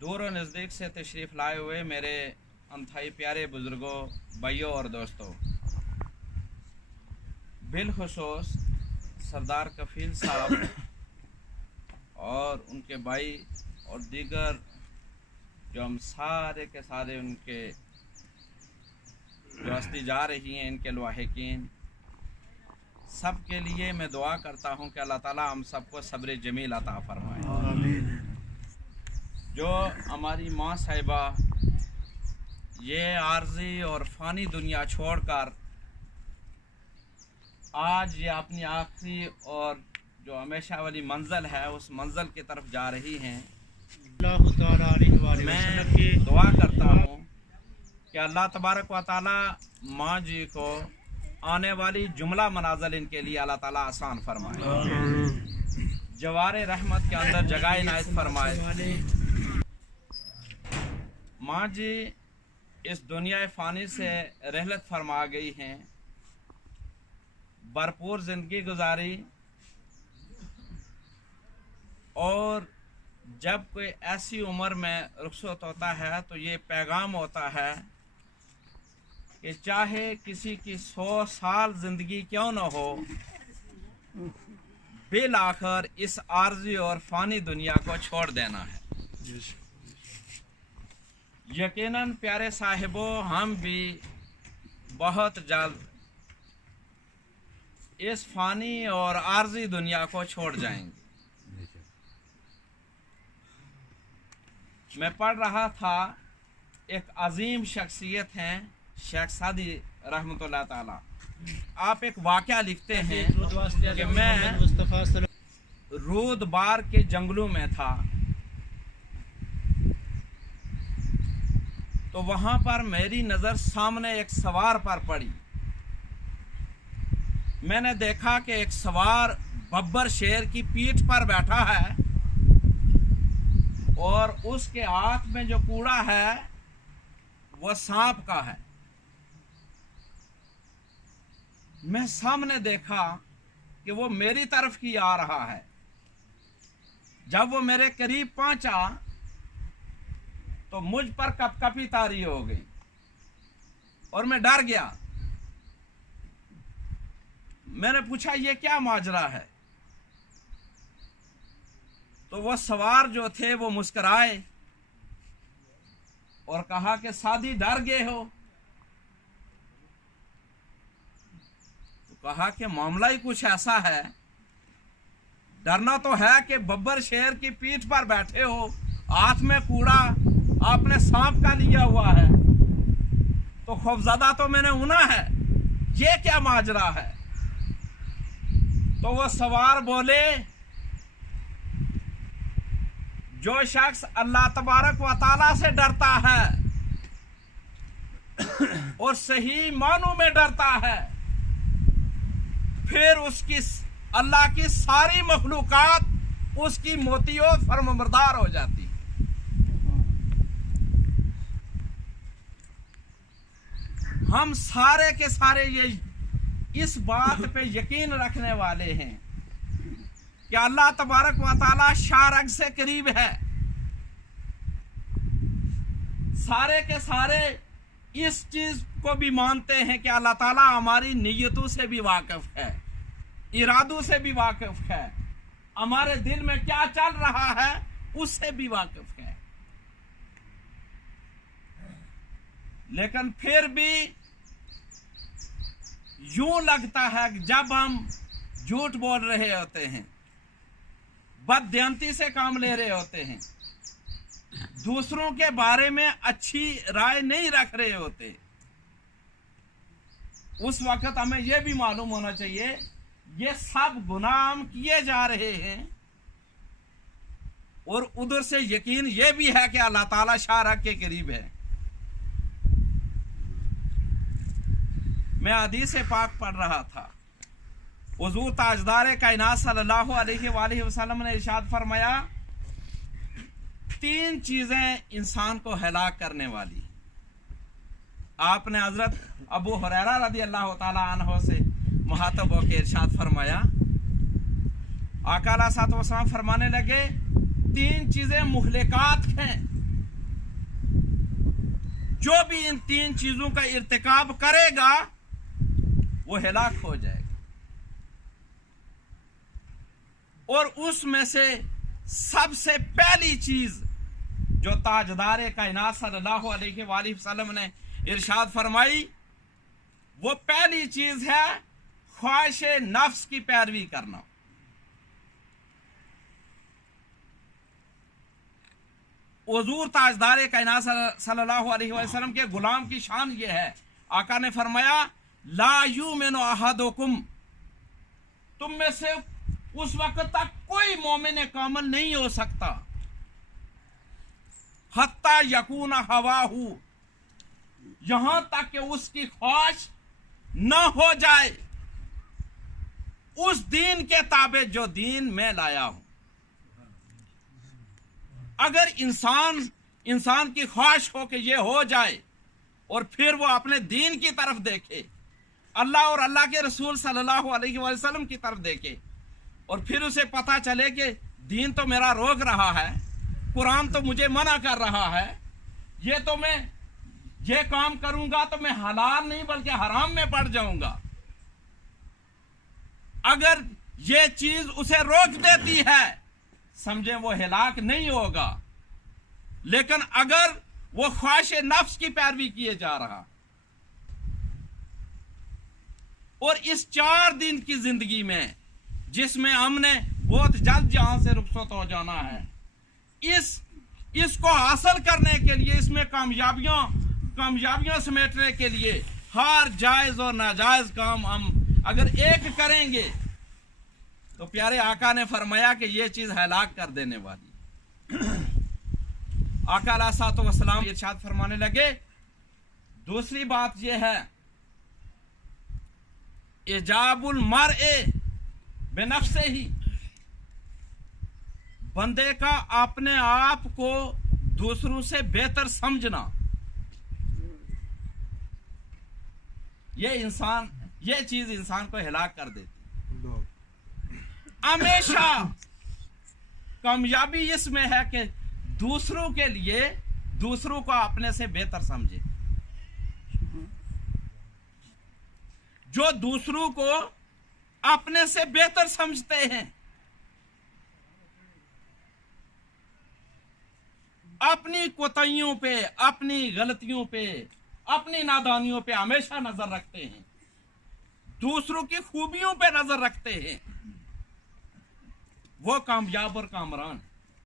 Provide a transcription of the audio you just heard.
दूर और नज़दीक से तशरीफ़ लाए हुए मेरे अंतहाई प्यारे बुज़ुर्गों, भाइयों और दोस्तों, बिलखुसूस सरदार कफ़ील साहब और उनके भाई और दीगर जो हम सारे के सारे उनके जो हस्ती जा रही हैं, इनके लवाहिकीन, सब के लिए मैं दुआ करता हूं कि अल्लाह ताला हम सबको सब्र जमील अता फरमाए। जो हमारी माँ साहिबा ये आर्जी और फ़ानी दुनिया छोड़कर आज ये अपनी आखिरी और जो हमेशा वाली मंजिल है उस मंजिल की तरफ जा रही हैं, मैं दुआ करता हूँ कि अल्लाह तबारक व ताला माँ जी को आने वाली जुमला मनाज़िल इनके लिए अल्लाह ताला आसान फरमाए, जवारे रहमत के अंदर जगह इनायत फरमाए। माँ जी इस दुनिया फ़ानी से रहलत फरमा गई हैं, भरपूर ज़िंदगी गुजारी, और जब कोई ऐसी उम्र में रुखसत होता है तो ये पैगाम होता है कि चाहे किसी की 100 साल ज़िंदगी क्यों न हो, बिल आखिर इस आर्जी और फ़ानी दुनिया को छोड़ देना है। यकीनन प्यारे साहिबों, हम भी बहुत जल्द इस फ़ानी और आर्जी दुनिया को छोड़ जाएंगे। मैं पढ़ रहा था, एक अजीम शख्सियत हैं शेख सादी रहमतुल्लाह ताला, आप एक वाक़या लिखते हैं कि मैं रूद बार के जंगलों में था, तो वहाँ पर मेरी नज़र सामने एक सवार पर पड़ी। मैंने देखा कि एक सवार बब्बर शेर की पीठ पर बैठा है और उसके हाथ में जो कूड़ा है वह सांप का है। मैं सामने देखा कि वो मेरी तरफ ही आ रहा है। जब वो मेरे करीब पहुंचा तो मुझ पर कपकपी तारी हो गई और मैं डर गया। मैंने पूछा ये क्या माजरा है, तो वो सवार जो थे वो मुस्कुराए और कहा कि सादी डर गए हो। तो कहा कि मामला ही कुछ ऐसा है, डरना तो है कि बब्बर शेर की पीठ पर बैठे हो, हाथ में कूड़ा आपने सांप का लिया हुआ है, तो खौफजदा तो मैंने होना है, ये क्या माजरा है। तो वो सवार बोले, जो शख्स अल्लाह तबारक व ताला से डरता है और सही मानों में डरता है, फिर उसकी अल्लाह की सारी मखलूकात उसकी मोतियों फरमाबरदार हो जाती। हम सारे के सारे ये इस बात पे यकीन रखने वाले हैं कि अल्लाह तबारक व ताला शारग से करीब है। सारे के सारे इस चीज को भी मानते हैं कि अल्लाह ताला हमारी नीयतों से भी वाकिफ है, इरादों से भी वाकिफ है, हमारे दिल में क्या चल रहा है उससे भी वाकिफ है। लेकिन फिर भी यूं लगता है कि जब हम झूठ बोल रहे होते हैं, बददियांती से काम ले रहे होते हैं, दूसरों के बारे में अच्छी राय नहीं रख रहे होते, उस वक्त हमें यह भी मालूम होना चाहिए ये सब गुनाह हम किए जा रहे हैं, और उधर से यकीन यह भी है कि अल्लाह ताला शारग के करीब है। मैं हदीस पाक पढ़ रहा था, हुज़ूर ताजदार कायनात सल्लल्लाहु अलैहि वसल्लम ने इरशाद फरमाया, 3 चीजें इंसान को हलाक करने वाली। आपने हजरत अबू हुरैरा रज़ी अल्लाह ताला अन्हु से मुखातब होकर इरशाद फरमाया, आका अलैहिस्सलाम फरमाने लगे, 3 चीजें मुहलिकात हैं, जो भी इन 3 चीजों का इर्तिकाब करेगा वो हिलाक हो जाएगा। और उसमें से सबसे पहली चीज जो ताजदार कायनात सल्लल्लाहु अलैहि वसल्लम ने इरशाद फरमाई, वो पहली चीज है ख्वाहिश नफ्स की पैरवी करना। हुजूर ताजदार कायनात सल्लल्लाहु अलैहि वसल्लम के गुलाम की शान ये है, आका ने फरमाया ला युमिनु अहदुकुम, तुम में से उस वक्त तक कोई मोमिन कामिल नहीं हो सकता हत्ता यकून हवाहू, यहां तक कि उसकी ख्वाहिश न हो जाए उस दीन के ताबे जो दीन मैं लाया हूं। अगर इंसान की ख्वाहिश हो कि ये हो जाए और फिर वो अपने दीन की तरफ देखे, अल्लाह और अल्लाह के रसूल सल्लल्लाहु अलैहि वसल्लम की तरफ देखे, और फिर उसे पता चले कि दीन तो मेरा रोक रहा है, कुरान तो मुझे मना कर रहा है, ये तो मैं ये काम करूंगा तो मैं हलाल नहीं बल्कि हराम में पड़ जाऊंगा। अगर ये चीज उसे रोक देती है समझे वो हिलाक नहीं होगा। लेकिन अगर वो ख्वाहिश नफ्स की पैरवी किए जा रहा और इस 4 दिन की जिंदगी में जिसमें हमने बहुत जल्द जहां से रुखसत हो जाना है, इसको हासिल करने के लिए, इसमें कामयाबियां समेटने के लिए हर जायज और नाजायज काम हम अगर एक करेंगे तो प्यारे आका ने फरमाया कि यह चीज हलाक कर देने वाली। आका अलैहिस्सलातु वस्सलाम इरशाद फरमाने लगे, दूसरी बात यह है इजाबुल मरए बेनफ्से ही, बंदे का अपने आप को दूसरों से बेहतर समझना। ये चीज इंसान को हिलाक कर देती। हमेशा कामयाबी इसमें है कि दूसरों के लिए दूसरों को अपने से बेहतर समझे। जो दूसरों को अपने से बेहतर समझते हैं, अपनी कोताहियों पे, अपनी गलतियों पे, अपनी नादानियों पे हमेशा नजर रखते हैं, दूसरों की खूबियों पे नजर रखते हैं, वो कामयाब और कामरान।